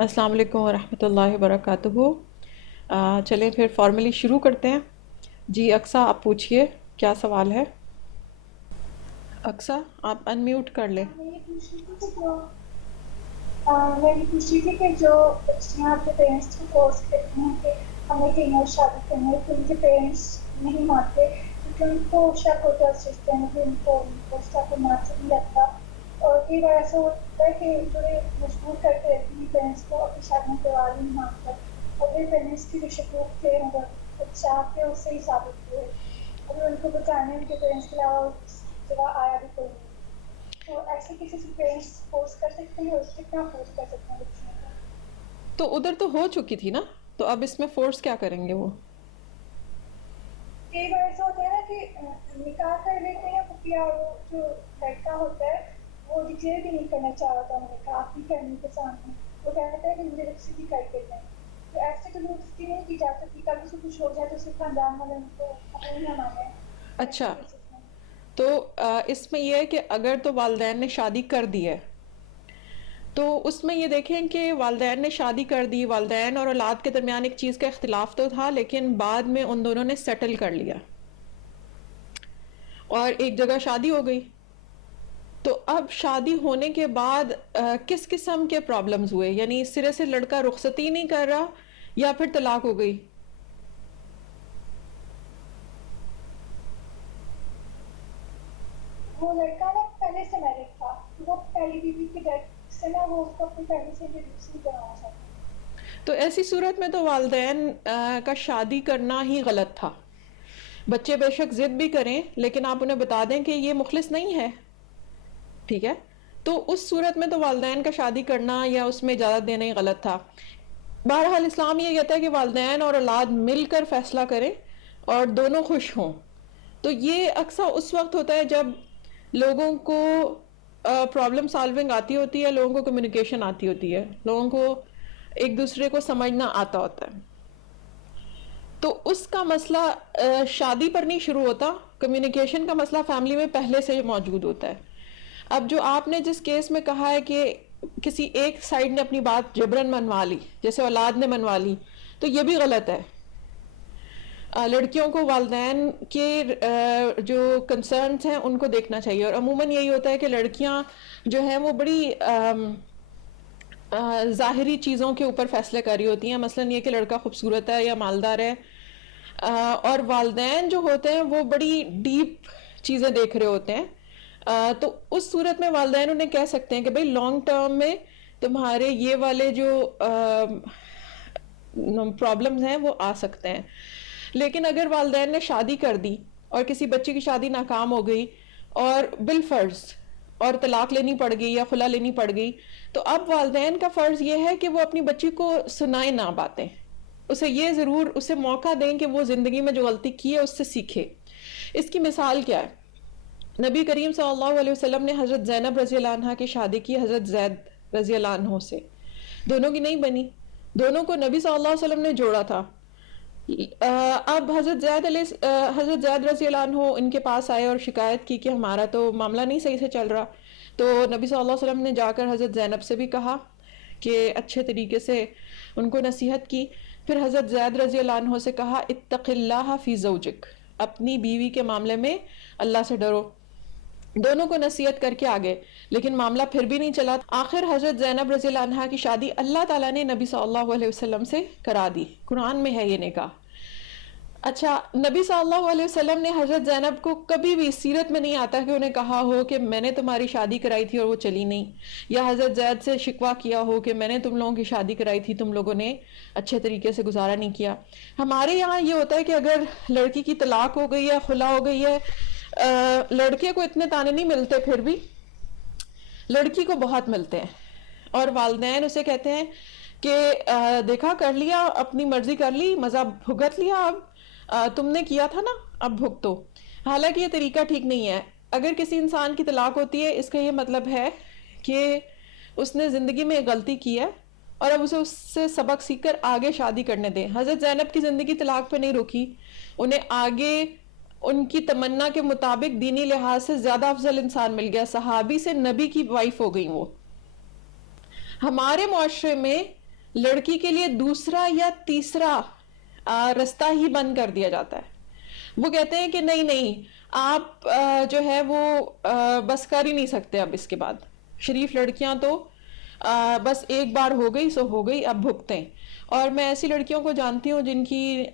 السلام علیکم ورحمۃ اللہ وبرکاتہ۔ چلیں پھر فارملی شروع کرتے ہیں۔ جی اقصیٰ، آپ پوچھیے، کیا سوال ہے؟ اقصیٰ آپ ان میوٹ کر لیں۔ میں یہ پوچھ رہی تھی کہ جو بچیاں اپنے پیرنٹس کو فورس کرتی ہیں کہ ہمیں کہیں اور شادی کرنی ہے، تو ان کے پیرنٹس نہیں مانتے کیونکہ ان کو شک ہوتا ہے اس رشتے میں کہ ان کو اس کا کوئی ناچ نہیں لگتا، اور کئی بار ایسا ہوتا ہے کہ تھوڑے مجبور کرتے رہتی ہیں پیرنٹس کو اپنی شادی کروا نہیں مان کر، اور پھر پیرنٹس کی جو شکوک تھے مطلب چاہ کے اس سے ہی ثابت ہوئے، اگر ان کو بچانے ان کے پیرنٹس کے علاوہ اس جگہ آیا بھی کوئی نہیں، تو ایسے کسی سے پیرنٹس فورس کر سکتے ہیں اور کتنا فورس کر سکتے ہیں بچیوں کو؟ تو ادھر تو ہو چکی تھی نا، تو اب اس میں فورس کیا کریں گے وہ؟ کئی بار ایسا ہوتا ہے نا کہ نکاح کر لیتے ہیں یا وہ جو لڑکا ہوتا ہے وہ ڈکلیئر بھی نہیں کرنا چاہ رہا تھا نکاح اپنی فیملی کے سامنے، وہ کہتا ہے کہ مجھے رخصتی بھی کر کے دیں، تو ایسے تو رخصتی نہیں کی جا سکتی، کبھی سے کچھ ہو جائے تو صرف خاندان والے ان کو قبول نہ مانے ایسے اچھا، کیسز میں۔ تو اس میں یہ ہے کہ اگر تو والدین نے شادی کر دی ہے تو اس میں یہ دیکھیں کہ والدین نے شادی کر دی، والدین اور اولاد کے درمیان ایک چیز کا اختلاف تو تھا، لیکن بعد میں ان دونوں نے سیٹل کر لیا اور ایک جگہ شادی ہو گئی۔ تو اب شادی ہونے کے بعد کس قسم کے پرابلمز ہوئے؟ یعنی اس سرے سے لڑکا رخصتی نہیں کر رہا یا پھر طلاق ہو گئی؟ وہ لڑکا نا پہلے سے میرڈ تھا، وہ پہلی بیوی کے ڈیتھ سے نا وہ اس کو اپنی فیملی سے انٹروڈیوس نہیں کرانا چاہتا۔ تو ایسی صورت میں تو والدین کا شادی کرنا ہی غلط تھا۔ بچے بے شک ضد بھی کریں لیکن آپ انہیں بتا دیں کہ یہ مخلص نہیں ہے، ٹھیک ہے؟ تو اس صورت میں تو والدین کا شادی کرنا یا اس میں اجازت دینا ہی غلط تھا۔ بہرحال اسلام یہ کہتا ہے کہ والدین اور اولاد مل کر فیصلہ کریں اور دونوں خوش ہوں۔ تو یہ اکثر اس وقت ہوتا ہے جب لوگوں کو پرابلم سالونگ آتی ہوتی ہے، لوگوں کو کمیونیکیشن آتی ہوتی ہے، لوگوں کو ایک دوسرے کو سمجھنا آتا ہوتا ہے۔ تو اس کا مسئلہ شادی پر نہیں شروع ہوتا، کمیونیکیشن کا مسئلہ فیملی میں پہلے سے موجود ہوتا ہے۔ اب جو آپ نے جس کیس میں کہا ہے کہ کسی ایک سائڈ نے اپنی بات جبرن منوا لی، جیسے اولاد نے منوا لی، تو یہ بھی غلط ہے۔ لڑکیوں کو والدین کے جو کنسرنز ہیں ان کو دیکھنا چاہیے، اور عموماً یہی ہوتا ہے کہ لڑکیاں جو ہیں وہ بڑی ظاہری چیزوں کے اوپر فیصلے کر رہی ہوتی ہیں، مثلاً یہ کہ لڑکا خوبصورت ہے یا مالدار ہے، اور والدین جو ہوتے ہیں وہ بڑی ڈیپ چیزیں دیکھ رہے ہوتے ہیں۔ تو اس صورت میں والدین انہیں کہہ سکتے ہیں کہ بھئی لانگ ٹرم میں تمہارے یہ والے جو پرابلمز ہیں وہ آ سکتے ہیں۔ لیکن اگر والدین نے شادی کر دی اور کسی بچے کی شادی ناکام ہو گئی اور بالفرض اور طلاق لینی پڑ گئی یا خلا لینی پڑ گئی، تو اب والدین کا فرض یہ ہے کہ وہ اپنی بچی کو سنائیں نہ باتیں، اسے یہ ضرور اسے موقع دیں کہ وہ زندگی میں جو غلطی کی ہے اس سے سیکھے۔ اس کی مثال کیا ہے؟ نبی کریم صلی اللہ علیہ وسلم نے حضرت زینب رضی اللہ عنہ کی شادی کی حضرت زید رضی اللہ عنہ سے، دونوں کی نہیں بنی، دونوں کو نبی صلی اللہ علیہ وسلم نے جوڑا تھا۔ اب حضرت زید رضی اللہ عنہ ان کے پاس آئے اور شکایت کی کہ ہمارا تو معاملہ نہیں صحیح سے چل رہا، تو نبی صلی اللہ علیہ وسلم نے جا کر حضرت زینب سے بھی کہا کہ اچھے طریقے سے ان کو نصیحت کی، پھر حضرت زید رضی اللہ عنہ سے کہا اتق اللہ فی زوجک، اپنی بیوی کے معاملے میں اللہ سے ڈرو۔ دونوں کو نصیحت کر کے آگے، لیکن معاملہ پھر بھی نہیں چلا، آخر حضرت زینب رضی اللہ عنہ کی شادی اللہ تعالیٰ نے نبی صلی اللہ علیہ وسلم سے کرا دی، قرآن میں ہے یہ نکاح۔ اچھا، نبی صلی اللہ علیہ وسلم نے حضرت زینب کو کبھی بھی سیرت میں نہیں آتا کہ انہیں کہا ہو کہ میں نے تمہاری شادی کرائی تھی اور وہ چلی نہیں، یا حضرت زید سے شکوہ کیا ہو کہ میں نے تم لوگوں کی شادی کرائی تھی، تم لوگوں نے اچھے طریقے سے گزارا نہیں کیا۔ ہمارے یہاں یہ ہوتا ہے کہ اگر لڑکی کی طلاق ہو گئی ہے، خلا ہو گئی ہے، لڑکے کو اتنے تانے نہیں ملتے، پھر بھی لڑکی کو بہت ملتے ہیں، اور والدین اسے کہتے ہیں کہ دیکھا کر لیا، اپنی مرضی کر لی، مزہ بھگت لیا، اب تم نے کیا تھا نا، اب بھگتو۔ حالانکہ یہ طریقہ ٹھیک نہیں ہے۔ اگر کسی انسان کی طلاق ہوتی ہے، اس کا یہ مطلب ہے کہ اس نے زندگی میں ایک غلطی کی ہے اور اب اسے اس سے سبق سیکھ کر آگے شادی کرنے دیں۔ حضرت زینب کی زندگی طلاق پہ نہیں روکی، انہیں آگے ان کی تمنا کے مطابق دینی لحاظ سے زیادہ افضل انسان مل گیا، صحابی سے نبی کی وائف ہو گئی وہ۔ ہمارے معاشرے میں لڑکی کے لیے دوسرا یا تیسرا رستہ ہی بند کر دیا جاتا ہے. وہ کہتے ہیں کہ نہیں نہیں آپ جو ہے وہ بس کر ہی نہیں سکتے اب اس کے بعد. شریف لڑکیاں تو بس ایک بار ہو گئی سو ہو گئی، اب بھگتیں. اور میں ایسی لڑکیوں کو جانتی ہوں جن کی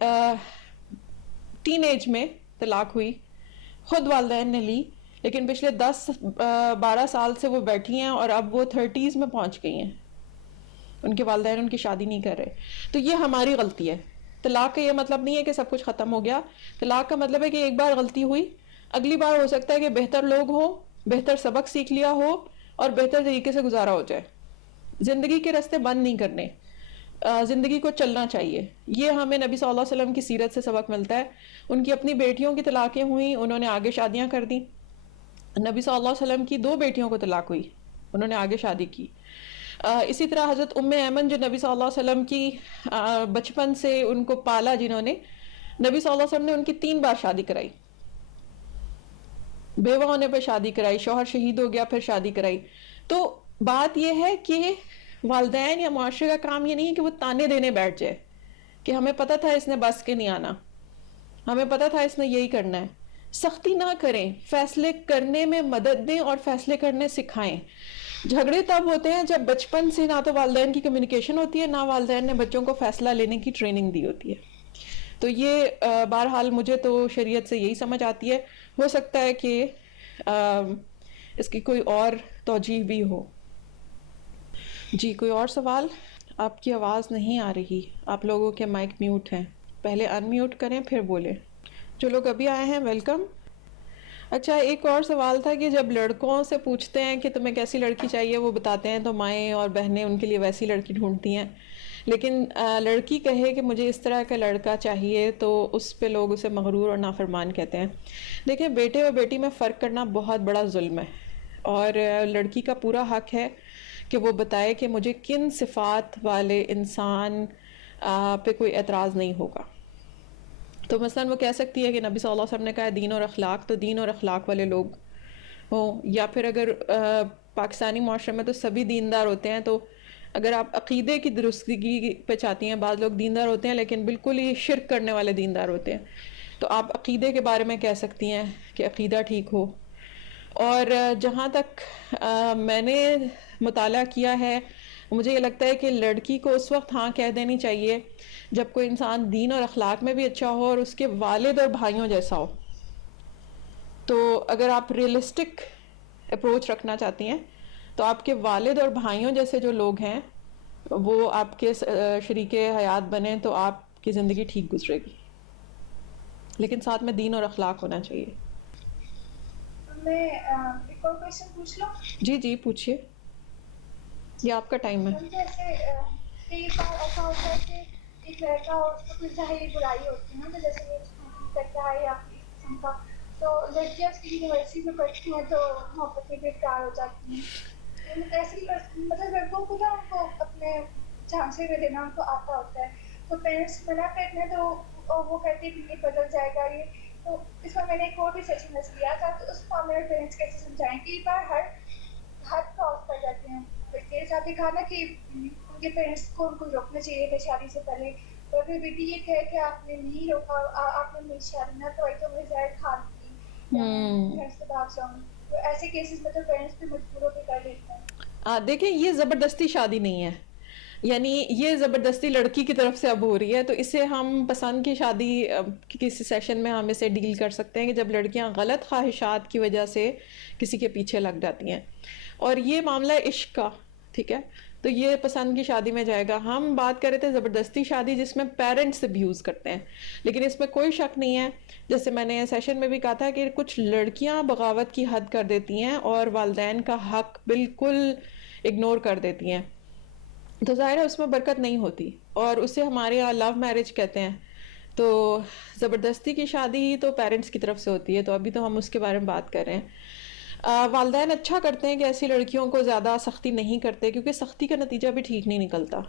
ٹین ایج میں طلاق ہوئی، خود والدین نے لی، لیکن پچھلے 10-12 سال سے وہ بیٹھی ہیں اور اب وہ 30s میں پہنچ گئی ہیں، ان کے والدین ان کی شادی نہیں کر رہے. تو یہ ہماری غلطی ہے. طلاق کا یہ مطلب نہیں ہے کہ سب کچھ ختم ہو گیا. طلاق کا مطلب ہے کہ ایک بار غلطی ہوئی، اگلی بار ہو سکتا ہے کہ بہتر لوگ ہوں، بہتر سبق سیکھ لیا ہو اور بہتر طریقے سے گزارا ہو جائے. زندگی کے راستے بند نہیں کرنے، زندگی کو چلنا چاہیے. یہ ہمیں نبی صلی اللہ علیہ وسلم کی سیرت سے سبق ملتا ہے. ان کی اپنی بیٹیوں کی طلاقیں ہوئیں، انہوں نے آگے شادیاں کر دیں. نبی صلی اللہ علیہ وسلم کی 2 بیٹیوں کو طلاق ہوئی، انہوں نے آگے شادی کی. اسی طرح حضرت ام ایمن جو نبی صلی اللہ علیہ وسلم کی بچپن سے ان کو پالا، جنہوں نے، نبی صلی اللہ علیہ وسلم نے ان کی 3 بار شادی کرائی، بیوہ ہونے پہ شادی کرائی، شوہر شہید ہو گیا پھر شادی کرائی. تو بات یہ ہے کہ والدین یا معاشرے کا کام یہ نہیں ہے کہ وہ تانے دینے بیٹھ جائے کہ ہمیں پتہ تھا اس نے بس کے نہیں آنا، ہمیں پتہ تھا اس نے یہی کرنا ہے. سختی نہ کریں، فیصلے کرنے میں مدد دیں اور فیصلے کرنے سکھائیں. جھگڑے تب ہوتے ہیں جب بچپن سے نہ تو والدین کی کمیونیکیشن ہوتی ہے، نہ والدین نے بچوں کو فیصلہ لینے کی ٹریننگ دی ہوتی ہے. تو یہ بہرحال مجھے تو شریعت سے یہی سمجھ آتی ہے. ہو سکتا ہے کہ اس کی کوئی اور توجیہ بھی ہو. جی کوئی اور سوال؟ آپ کی آواز نہیں آ رہی، آپ لوگوں کے مائک میوٹ ہیں، پہلے ان میوٹ کریں پھر بولیں. جو لوگ ابھی آئے ہیں ویلکم. اچھا ایک اور سوال تھا کہ جب لڑکوں سے پوچھتے ہیں کہ تمہیں کیسی لڑکی چاہیے، وہ بتاتے ہیں تو مائیں اور بہنیں ان کے لیے ویسی لڑکی ڈھونڈتی ہیں، لیکن لڑکی کہے کہ مجھے اس طرح کا لڑکا چاہیے تو اس پہ لوگ اسے مغرور اور نافرمان کہتے ہیں. دیکھیں بیٹے اور بیٹی میں فرق کرنا بہت بڑا ظلم ہے، اور لڑکی کا پورا حق ہے کہ وہ بتائے کہ مجھے کن صفات والے انسان پہ کوئی اعتراض نہیں ہوگا. تو مثلا وہ کہہ سکتی ہے کہ نبی صلی اللہ علیہ وسلم نے کہا دین اور اخلاق، تو دین اور اخلاق والے لوگ ہوں. یا پھر اگر پاکستانی معاشرے میں تو سبھی دیندار ہوتے ہیں، تو اگر آپ عقیدے کی درستگی پہ چاہتی ہیں، بعض لوگ دیندار ہوتے ہیں لیکن بالکل ہی شرک کرنے والے دیندار ہوتے ہیں، تو آپ عقیدے کے بارے میں کہہ سکتی ہیں کہ عقیدہ ٹھیک ہو. اور جہاں تک میں نے مطالعہ کیا ہے، مجھے یہ لگتا ہے کہ لڑکی کو اس وقت ہاں کہہ دینی چاہیے جب کوئی انسان دین اور اخلاق میں بھی اچھا ہو اور اس کے والد اور بھائیوں جیسا ہو. تو اگر آپ ریئلسٹک اپروچ رکھنا چاہتی ہیں تو آپ کے والد اور بھائیوں جیسے جو لوگ ہیں وہ آپ کے شریک حیات بنیں تو آپ کی زندگی ٹھیک گزرے گی، لیکن ساتھ میں دین اور اخلاق ہونا چاہیے. میں ایک اور کویشچن پوچھ لوں؟ جی جی پوچھیے، یہ آپ کا ٹائم ہے. جیسے کئی بار ایسا ہوتا ہے کہ ایک لڑکا اور اس کو کوئی ظاہری برائی ہوتی ہے نا، تو جیسے وہ اسکوٹنگ کرتا ہے یا اس قسم کا، تو لڑکیاں اس کی یونیورسٹی میں پڑھتی ہیں تو محبت میں گرفتار ہو جاتی ہیں. ایسی مطلب لڑکوں کو نا ان کو اپنے جھانسے میں دینا ان کو آتا ہوتا ہے، تو پیرنٹس منع کرتے ہیں تو وہ کہتے ہیں کہ یہ بدل جائے گا یہ. تو اس میں میں نے ایک اور بھی سیشن مس کیا تھا، تو اس معاملے میں پیرنٹس کیسے سمجھائیں کہ بار ہر حد کراس کر جاتے ہیں. میرے ساتھ یہ کہا نا کہ ان کے پیرنٹس کو ان کو روکنا چاہیے تھا شادی سے پہلے، اور پھر بیٹی یہ کہے کہ آپ نے نہیں روکا، آپ نے میری شادی نہ کرائی تو میں زہر کھا لی یا میں گھر سے بھاگ جاؤں. تو ایسے کیسز میں تو پیرنٹس بھی مجبور ہو کے کر دیتے ہیں. دیکھیں یہ زبردستی شادی نہیں ہے، یعنی یہ زبردستی لڑکی کی طرف سے اب ہو رہی ہے. تو اسے ہم پسند کی شادی کسی سیشن میں ہم اسے ڈیل کر سکتے ہیں کہ جب لڑکیاں غلط خواہشات کی وجہ سے کسی کے پیچھے لگ جاتی ہیں، اور یہ معاملہ عشق کا، ٹھیک ہے، تو یہ پسند کی شادی میں جائے گا. ہم بات کر رہے تھے زبردستی شادی جس میں پیرنٹس ابیوز کرتے ہیں، لیکن اس میں کوئی شک نہیں ہے، جیسے میں نے سیشن میں بھی کہا تھا کہ کچھ لڑکیاں بغاوت کی حد کر دیتی ہیں اور والدین کا حق بالکل اگنور کر دیتی ہیں، تو ظاہر ہے اس میں برکت نہیں ہوتی، اور اسے ہمارے یہاں لو میرج کہتے ہیں. تو زبردستی کی شادی تو پیرنٹس کی طرف سے ہوتی ہے، تو ابھی تو ہم اس کے بارے میں بات کر رہے ہیں. والدین اچھا کرتے ہیں کہ ایسی لڑکیوں کو زیادہ سختی نہیں کرتے، کیونکہ سختی کا نتیجہ بھی ٹھیک نہیں نکلتا.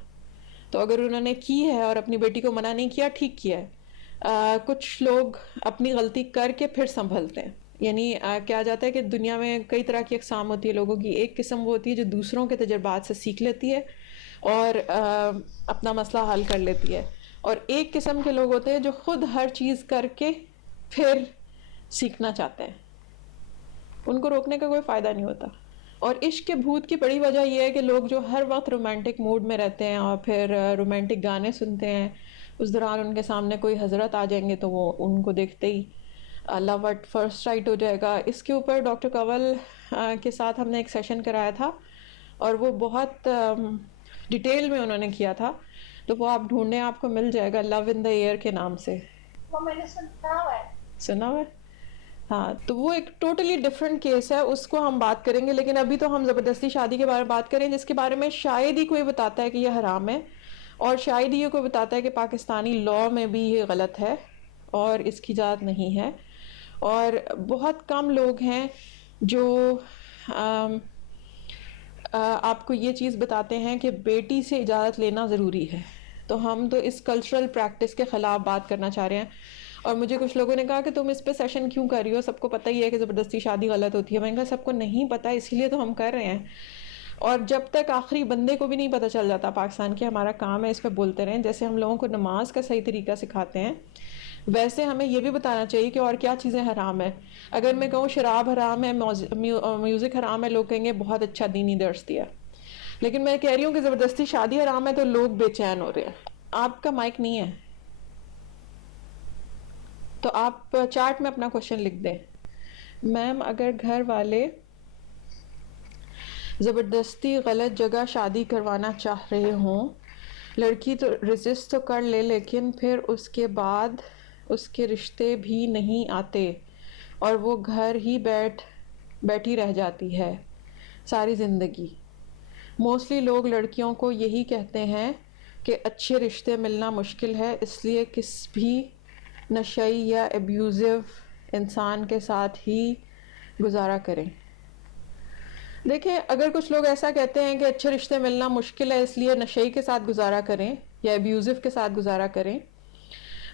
تو اگر انہوں نے کی ہے اور اپنی بیٹی کو منع نہیں کیا، ٹھیک کیا ہے. کچھ لوگ اپنی غلطی کر کے پھر سنبھلتے ہیں، یعنی کیا جاتا ہے کہ دنیا میں کئی طرح کی اقسام ہوتی ہے لوگوں کی. ایک قسم وہ ہوتی ہے جو دوسروں کے تجربات سے سیکھ لیتی ہے، اور اپنا مسئلہ حل کر لیتی ہے. اور ایک قسم کے لوگ ہوتے ہیں جو خود ہر چیز کر کے پھر سیکھنا چاہتے ہیں, ان کو روکنے کا کوئی فائدہ نہیں ہوتا. اور عشق کے بھوت کی بڑی وجہ یہ ہے کہ لوگ جو ہر وقت رومانٹک موڈ میں رہتے ہیں اور پھر رومانٹک گانے سنتے ہیں, اس دوران ان کے سامنے کوئی حضرت آ جائیں گے تو وہ ان کو دیکھتے ہی لو ایٹ فرسٹ سائٹ ہو جائے گا. اس کے اوپر ڈاکٹر کنول کے ساتھ ہم نے ایک سیشن کرایا تھا اور وہ بہت ڈیٹیل میں انہوں نے کیا تھا, تو وہ آپ ڈھونڈیں, آپ کو مل جائے گا, لو ان دا ایئر کے نام سے. وہ میں نے سنا ہوا ہے. ہاں, تو وہ ایک ٹوٹلی ڈفرینٹ کیس ہے, اس کو ہم بات کریں گے. لیکن ابھی تو ہم زبردستی شادی کے بارے میں بات کریں جس کے بارے میں شاید ہی کوئی بتاتا ہے کہ یہ حرام ہے, اور شاید ہی یہ کوئی بتاتا ہے کہ پاکستانی لاء میں بھی یہ غلط ہے اور اس کی اجازت نہیں ہے. اور بہت کم لوگ ہیں جو آپ کو یہ چیز بتاتے ہیں کہ بیٹی سے اجازت لینا ضروری ہے. تو ہم تو اس کلچرل پریکٹس کے خلاف بات کرنا چاہ رہے ہیں. اور مجھے کچھ لوگوں نے کہا کہ تم اس پہ سیشن کیوں کر رہی ہو, سب کو پتہ ہی ہے کہ زبردستی شادی غلط ہوتی ہے. میں نے کہا سب کو نہیں پتہ, اسی لیے تو ہم کر رہے ہیں. اور جب تک آخری بندے کو بھی نہیں پتہ چل جاتا پاکستان کے, ہمارا کام ہے اس پہ بولتے رہیں. جیسے ہم لوگوں کو نماز کا صحیح طریقہ سکھاتے ہیں, ویسے ہمیں یہ بھی بتانا چاہیے کہ اور کیا چیزیں حرام ہے. اگر میں کہوں شراب حرام ہے, میوزک حرام ہے, لوگ کہیں گے بہت اچھا دینی درس دیا. لیکن میں کہہ رہی ہوں کہ زبردستی شادی حرام ہے تو لوگ بے چین ہو رہے ہیں. آپ کا مائک نہیں ہے تو آپ چارٹ میں اپنا کوشچن لکھ دیں. میم, اگر گھر والے زبردستی غلط جگہ شادی کروانا چاہ رہے ہوں, لڑکی تو ریزسٹ تو کر لے لیکن پھر اس کے بعد اس کے رشتے بھی نہیں آتے اور وہ گھر ہی بیٹھی رہ جاتی ہے ساری زندگی. موسٹلی لوگ لڑکیوں کو یہی کہتے ہیں کہ اچھے رشتے ملنا مشکل ہے, اس لیے کس بھی نشئی یا ابیوزو انسان کے ساتھ ہی گزارا کریں. دیکھیں, اگر کچھ لوگ ایسا کہتے ہیں کہ اچھے رشتے ملنا مشکل ہے اس لیے نشئی کے ساتھ گزارا کریں یا ابیوزو کے ساتھ گزارا کریں,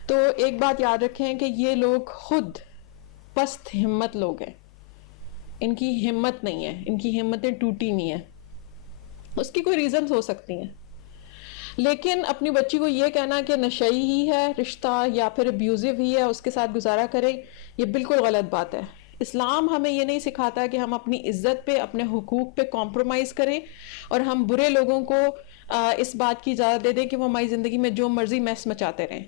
تو ایک بات یاد رکھیں کہ یہ لوگ خود پست ہمت لوگ ہیں. ان کی ہمت نہیں ہے, ان کی ہمتیں ٹوٹی نہیں ہیں. اس کی کوئی ریزنز ہو سکتی ہیں, لیکن اپنی بچی کو یہ کہنا کہ نشئی ہی ہے رشتہ یا پھر ابیوزو ہی ہے, اس کے ساتھ گزارا کریں, یہ بالکل غلط بات ہے. اسلام ہمیں یہ نہیں سکھاتا کہ ہم اپنی عزت پہ, اپنے حقوق پہ کمپرومائز کریں اور ہم برے لوگوں کو اس بات کی اجازت دے دیں کہ وہ ہماری زندگی میں جو مرضی میس مچاتے رہیں.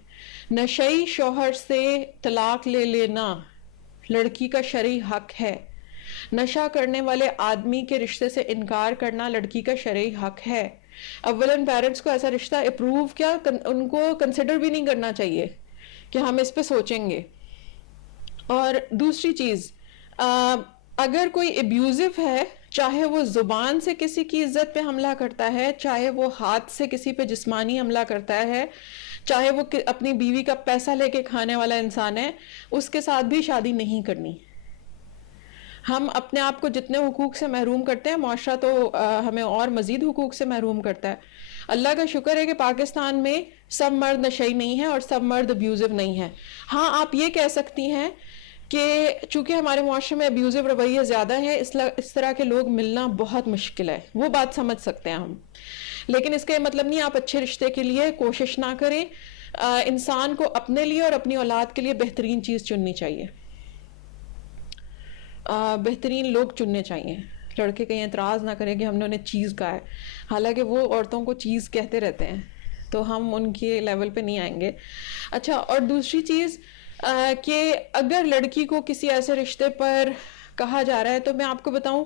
نشئی شوہر سے طلاق لے لینا لڑکی کا شرعی حق ہے. نشہ کرنے والے آدمی کے رشتے سے انکار کرنا لڑکی کا شرعی حق ہے. اولاً پیرنٹس کو ایسا رشتہ اپروو کیا, ان کو کنسیڈر بھی نہیں کرنا چاہیے کہ ہم اس پہ سوچیں گے. اور دوسری چیز, اگر کوئی ابیوزو ہے, چاہے وہ زبان سے کسی کی عزت پہ حملہ کرتا ہے, چاہے وہ ہاتھ سے کسی پہ جسمانی حملہ کرتا ہے, چاہے وہ اپنی بیوی کا پیسہ لے کے کھانے والا انسان ہے, اس کے ساتھ بھی شادی نہیں کرنی. ہم اپنے آپ کو جتنے حقوق سے محروم کرتے ہیں, معاشرہ تو ہمیں اور مزید حقوق سے محروم کرتا ہے. اللہ کا شکر ہے کہ پاکستان میں سب مرد نشئی نہیں ہیں اور سب مرد ابیوزو نہیں ہیں. ہاں, آپ یہ کہہ سکتی ہیں کہ چونکہ ہمارے معاشرے میں ابیوزو رویے زیادہ ہیں, اس طرح کے لوگ ملنا بہت مشکل ہے, وہ بات سمجھ سکتے ہیں ہم. لیکن اس کا یہ مطلب نہیں آپ اچھے رشتے کے لیے کوشش نہ کریں. انسان کو اپنے لیے اور اپنی اولاد کے لیے بہترین چیز چننی چاہیے, بہترین لوگ چننے چاہیے. لڑکے کہیں اعتراض نہ کریں کہ ہم نے انہیں چیز کہا ہے, حالانکہ وہ عورتوں کو چیز کہتے رہتے ہیں, تو ہم ان کے لیول پہ نہیں آئیں گے. اچھا, اور دوسری چیز کہ اگر لڑکی کو کسی ایسے رشتے پر کہا جا رہا ہے, تو میں آپ کو بتاؤں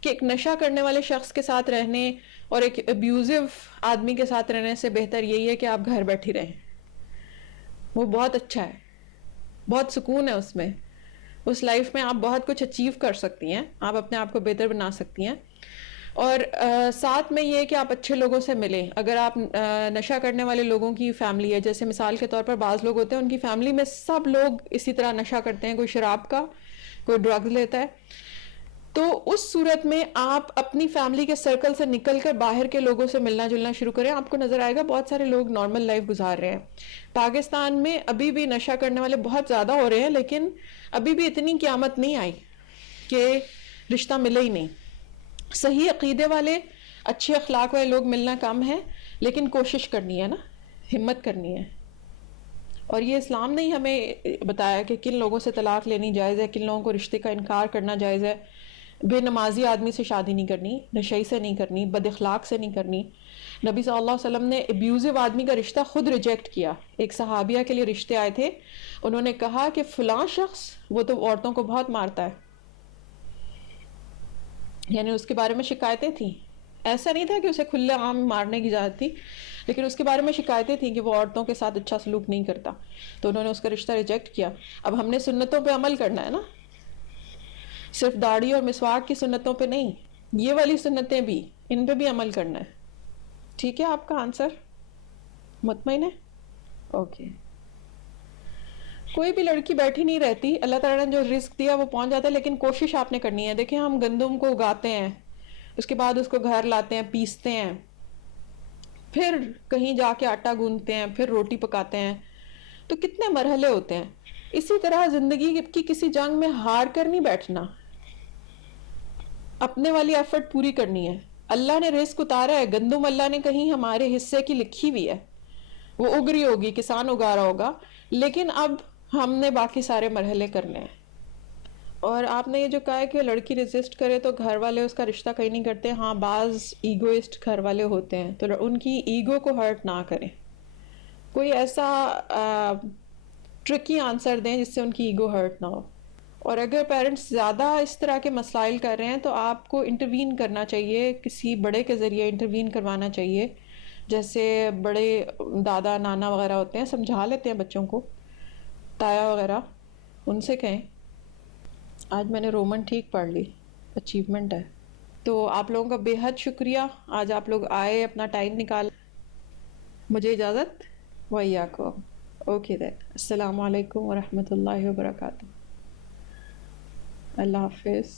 کہ ایک نشہ کرنے والے شخص کے ساتھ رہنے اور ایک ابیوزو آدمی کے ساتھ رہنے سے بہتر یہی ہے کہ آپ گھر بیٹھی رہیں. وہ بہت اچھا ہے, بہت سکون ہے اس میں, اس لائف میں آپ بہت کچھ اچیو کر سکتی ہیں, آپ اپنے آپ کو بہتر بنا سکتی ہیں. اور ساتھ میں یہ کہ آپ اچھے لوگوں سے ملیں. اگر آپ نشہ کرنے والے لوگوں کی فیملی ہے, جیسے مثال کے طور پر بعض لوگ ہوتے ہیں ان کی فیملی میں سب لوگ اسی طرح نشہ کرتے ہیں, کوئی شراب کا, کوئی ڈرگز لیتا ہے, تو اس صورت میں آپ اپنی فیملی کے سرکل سے نکل کر باہر کے لوگوں سے ملنا جلنا شروع کریں. آپ کو نظر آئے گا بہت سارے لوگ نارمل لائف گزار رہے ہیں. پاکستان میں ابھی بھی نشہ کرنے والے بہت زیادہ ہو رہے ہیں, لیکن ابھی بھی اتنی قیامت نہیں آئی کہ رشتہ ملے ہی نہیں. صحیح عقیدے والے اچھے اخلاق والے لوگ ملنا کم ہے، لیکن کوشش کرنی ہے نا، ہمت کرنی ہے. اور یہ اسلام نے ہی ہمیں بتایا کہ کن لوگوں سے طلاق لینی جائز ہے، کن لوگوں کو رشتے کا انکار کرنا جائز ہے. بے نمازی آدمی سے شادی نہیں کرنی، نشئی سے نہیں کرنی، بد اخلاق سے نہیں کرنی. نبی صلی اللہ علیہ وسلم نے ابیوزو آدمی کا رشتہ خود ریجیکٹ کیا. ایک صحابیہ کے لیے رشتے آئے تھے، انہوں نے کہا کہ فلاں شخص وہ تو عورتوں کو بہت مارتا ہے، یعنی اس کے بارے میں شکایتیں تھیں. ایسا نہیں تھا کہ اسے کھلے عام مارنے کی اجازت تھی، لیکن اس کے بارے میں شکایتیں تھیں کہ وہ عورتوں کے ساتھ اچھا سلوک نہیں کرتا، تو انہوں نے اس کا رشتہ ریجیکٹ کیا. اب ہم نے سنتوں پہ عمل کرنا ہے نا، صرف داڑھی اور مسواک کی سنتوں پہ نہیں، یہ والی سنتیں بھی، ان پہ بھی عمل کرنا ہے. ٹھیک ہے، آپ کا آنسر مطمئن ہے؟ اوکے. کوئی بھی لڑکی بیٹھی نہیں رہتی، اللہ تعالیٰ نے جو رزق دیا وہ پہنچ جاتا ہے، لیکن کوشش آپ نے کرنی ہے. دیکھیں ہم گندم کو اگاتے ہیں، اس کے بعد اس کو گھر لاتے ہیں، پیستے ہیں، پھر کہیں جا کے آٹا گوندتے ہیں، پھر روٹی پکاتے ہیں، تو کتنے مرحلے ہوتے ہیں. اسی طرح زندگی کی کسی جنگ میں ہار کر نہیں بیٹھنا، اپنے والی ایفرٹ پوری کرنی ہے. اللہ نے رزق اتارا ہے، گندم اللہ نے کہیں ہمارے حصے کی لکھی ہوئی ہے، وہ اگ رہی ہوگی، کسان اگا رہا ہوگا، لیکن اب ہم نے باقی سارے مرحلے کرنے ہیں. اور آپ نے یہ جو کہا ہے کہ لڑکی ریزسٹ کرے تو گھر والے اس کا رشتہ کہیں نہیں کرتے، ہاں بعض ایگوئسٹ گھر والے ہوتے ہیں، تو ان کی ایگو کو ہرٹ نہ کریں. کوئی ایسا ٹرکی آنسر دیں جس سے ان کی ایگو ہرٹ نہ ہو. اور اگر پیرنٹس زیادہ اس طرح کے مسائل کر رہے ہیں تو آپ کو انٹروین کرنا چاہیے، کسی بڑے کے ذریعے انٹروین کروانا چاہیے. جیسے بڑے دادا نانا وغیرہ ہوتے ہیں، سمجھا لیتے ہیں بچوں کو، تایا وغیرہ، ان سے کہیں. آج میں نے رومن ٹھیک پڑھ لی، اچیومنٹ ہے. تو آپ لوگوں کا بے حد شکریہ، آج آپ لوگ آئے، اپنا ٹائم نکال. مجھے اجازت؟ وَإِيَّاكُمْ. اوکے دین، السلام علیکم ورحمۃ اللہ وبرکاتہ. اللہ حافظ.